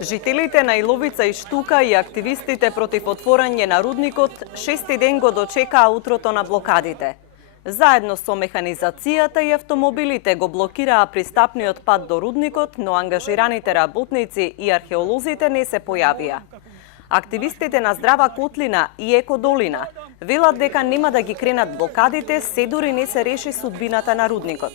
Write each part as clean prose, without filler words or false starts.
Жителите на Иловица и Штука и активистите против отворање на рудникот 6-ти ден го дочекаа утрото на блокадите. Заедно со механизацијата и автомобилите го блокираа пристапниот пат до рудникот, но ангажираните работници и археолозите не се појавија. Активистите на Здрава Котлина и Еко Долина велат дека нема да ги кренат блокадите, се дури не се реши судбината на рудникот.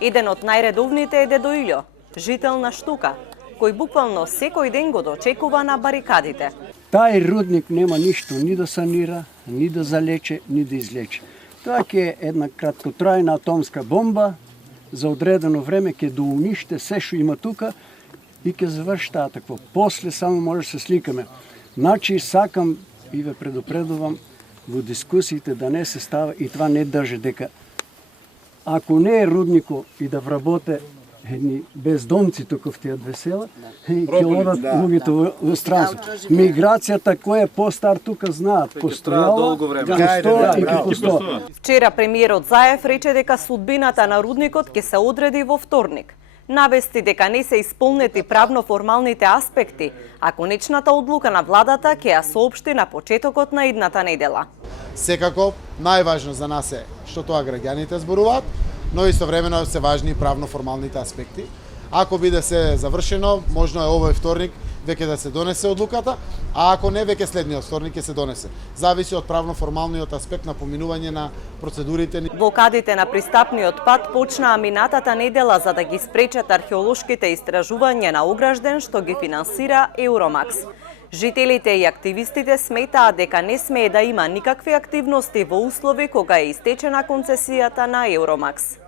Еден од најредовните е Дедо Илјо, жител на Штука, кој буквално секој ден го дочекува на барикадите. Тај рудник нема ништо ни да санира, ни да залече, ни да излече. Тоа ќе е една краткотрајна атомска бомба, за одредено време ќе доуниште се што има тука и ќе заврши таа такво. После само може да се сликаме. Значи сакам и ве предупредувам во дискусиите да не се става и това не држи дека ако не е руднико и да вработе едни бездомци тука в тие две села, ќе одат луѓето во странство. Миграцијата кој е постар тука знаат, постојала, постоја и ќе постоја. Вчера премиерот Заев рече дека судбината на рудникот ќе се одреди во вторник. Навести дека не се исполнети правно-формалните аспекти, а конечната одлука на владата ќе ја соопшти на почетокот на идната недела. Секако, најважно за нас е што тоа граѓаните зборуваат, но истовремено се важни и правно-формалните аспекти. Ако биде се завршено, можно е овој вторник веќе да се донесе одлуката, а ако не, веќе следниот вторник ќе се донесе. Зависи од правно-формалниот аспект на поминување на процедурите. Блокадите на пристапниот пат почнаа минатата недела за да ги спречат археолошките истражувања на огражден што ги финансира Евромакс. Жителите и активистите сметаат дека не смее да има никакви активности во услови кога е истечена концесијата на Евромакс.